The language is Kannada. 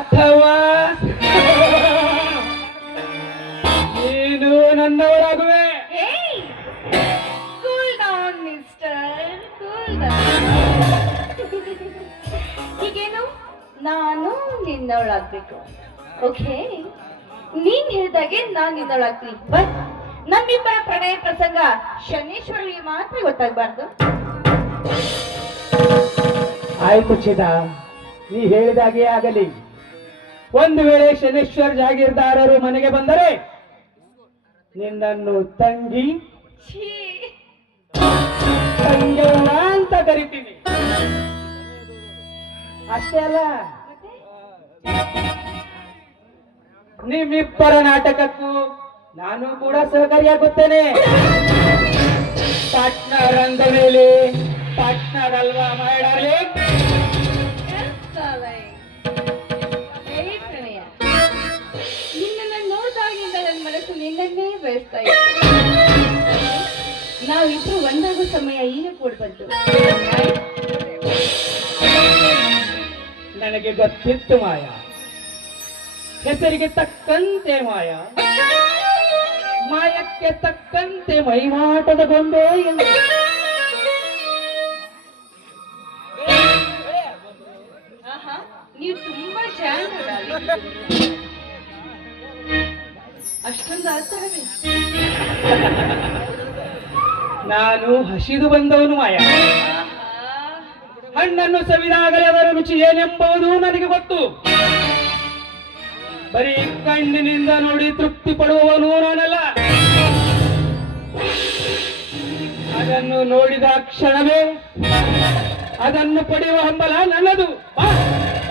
ಅಥವಾ ನೀನು ನನ್ನವರಾಗುವೆ. Cool down mister, cool down. ಹೀಗೇನು ನಾನು ನಿನ್ನವಳಾಗ್ಬೇಕು. ಓಕೆ, ನೀನ್ ಹೇಳಿದಾಗೆ ನಾನು ನಿನ್ನವಳಾಗ್ತೀನಿ. ಬಟ್ ನಮ್ಮಿಬ್ಬರ ಪ್ರಣಯ ಪ್ರಸಂಗ ಶನೇಶ್ವರಿಗೆ ಮಾತ್ರ ಗೊತ್ತಾಗಬಾರ್ದು. ಆಯ್ತು ಚಿದ, ನೀ ಹೇಳಿದಾಗೆ ಆಗಲಿ. ಒಂದು ವೇಳೆ ಶನೇಶ್ವರ್ ಜಾಗೀರ್ದಾರರು ಮನೆಗೆ ಬಂದರೆ ನಿನ್ನನ್ನು ತಂಗಿ ತಂಗವ್ವ ಅಂತ ಕರಿತೀನಿ. ಅಷ್ಟೇ ಅಲ್ಲ, ನಿಮ್ಮಿಬ್ಬರ ನಾಟಕಕ್ಕೂ ನಾನು ಕೂಡ ಸಹಕಾರಿಯಾಗುತ್ತೇನೆ. ಪಾರ್ಟ್ನರ್ ಅಂದ ಮೇಲೆ ಪಾರ್ಟ್ನರ್ ಅಲ್ವಾ ಮಾಡಾರ್ಲಿ? ನಿನ್ನನ್ನು ನೋಡಿದಾಗಿಂದ ನನ್ನ ಮನಸ್ಸು ನಿನ್ನನ್ನೇ ಬಯಸ್ತಾ ಇದೆ. ನಾವಿಬ್ರು ಒಂದಾಗೋ ಸಮಯ ಈಗ ಕೂಡ ಬಂತು. ನನಗೆ ಗೊತ್ತಿತ್ತು ಮಾಯ, ಹೆಸರಿಗೆ ತಕ್ಕಂತೆ ಮಾಯ, ಮಾಯಕ್ಕೆ ತಕ್ಕಂತೆ ಮೈಮಾಟದ ಗೊಂಬೆ ಎಂದು. ನೀವು ತುಂಬಾ ಜಾಣರಾಗಿ ಅಷ್ಟೊಂದು ಅರ್ಥವೇ. ನಾನು ಹಸಿದು ಬಂದವನು ಮಾಯ. ಹಣ್ಣನ್ನು ಸವಿದಾಗಲೇ ಅದರ ರುಚಿ ಏನೆಂಬುದು ನನಗೆ ಗೊತ್ತು. ಬರೀ ಕಣ್ಣಿನಿಂದ ನೋಡಿ ತೃಪ್ತಿ ಪಡುವವನು ನಾನಲ್ಲ. ಅದನ್ನು ನೋಡಿದ ಕ್ಷಣವೇ ಅದನ್ನು ಪಡೆಯುವ ಹಂಬಲ ನನ್ನದು.